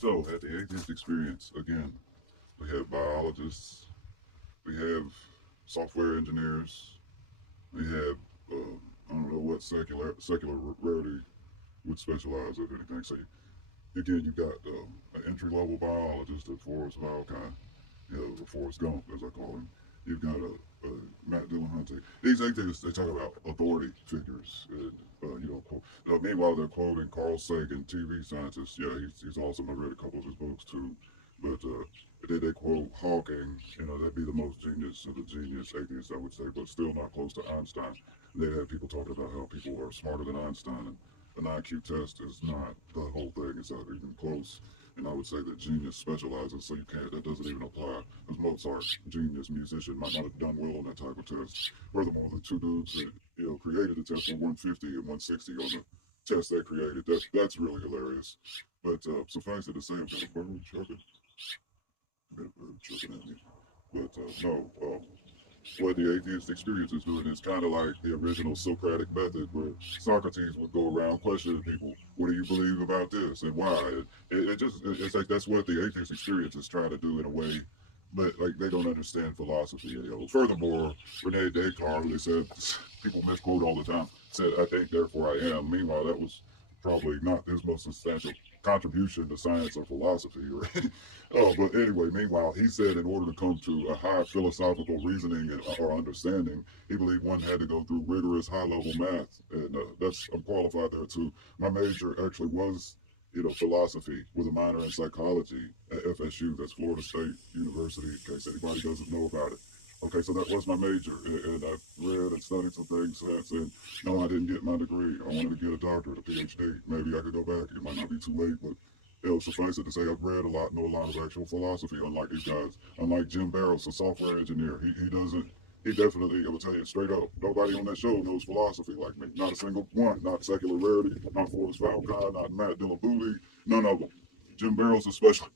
So, at the atheist experience, again, we have biologists, we have software engineers, we have, I don't know what secular rarity would specialize if anything. So, again, you've got an entry level biologist at Forrest Valcon, or Forrest Gump, as I call him. You've got a Matt Dillahunty. These atheists, they talk about authority figures. And, meanwhile, they're quoting Carl Sagan, TV scientist. Yeah, he's awesome. I read a couple of his books too. But they quote Hawking. That'd be the most genius of the genius atheists, I would say, but still not close to Einstein. They have people talking about how people are smarter than Einstein, and an IQ test is not the whole thing. It's not even close. And I would say that genius specializes, so you can't. That doesn't even apply. Because Mozart, genius musician, might not have done well on that type of test. Furthermore, the two dudes that created the test were 150 and 160 on the test they created. That's really hilarious. But suffice it to say, I've got a bird chirping. Got a bird chirping at me. But no, what the atheist experience is doing is kind of like the original Socratic method, where Socrates would go around questioning people. What do you believe about this and why? It's like that's what the atheist experience is trying to do in a way, but like they don't understand philosophy. Furthermore, Rene Descartes, who they said people misquote all the time, said, "I think, therefore I am." Meanwhile, that was probably not his most substantial contribution to science or philosophy. But anyway, meanwhile, he said in order to come to a high philosophical reasoning or understanding, he believed one had to go through rigorous high-level math, and I'm qualified there too. My major actually was, philosophy with a minor in psychology at FSU. That's Florida State University, in case anybody doesn't know about it. Okay, so that was my major, and I've read and studied some things since, and no, I didn't get my degree. I wanted to get a doctorate, a PhD. Maybe I could go back. It might not be too late, but suffice it to say, I've read a lot, know a lot of actual philosophy, unlike these guys. Unlike Jim Barrows, a software engineer. He doesn't, he definitely, I will tell you straight up, nobody on that show knows philosophy like me. Not a single one. Not Secular Rarity, not Forrest Falcon, not Matt Dillahunty, none of them. Jim Barrows is special.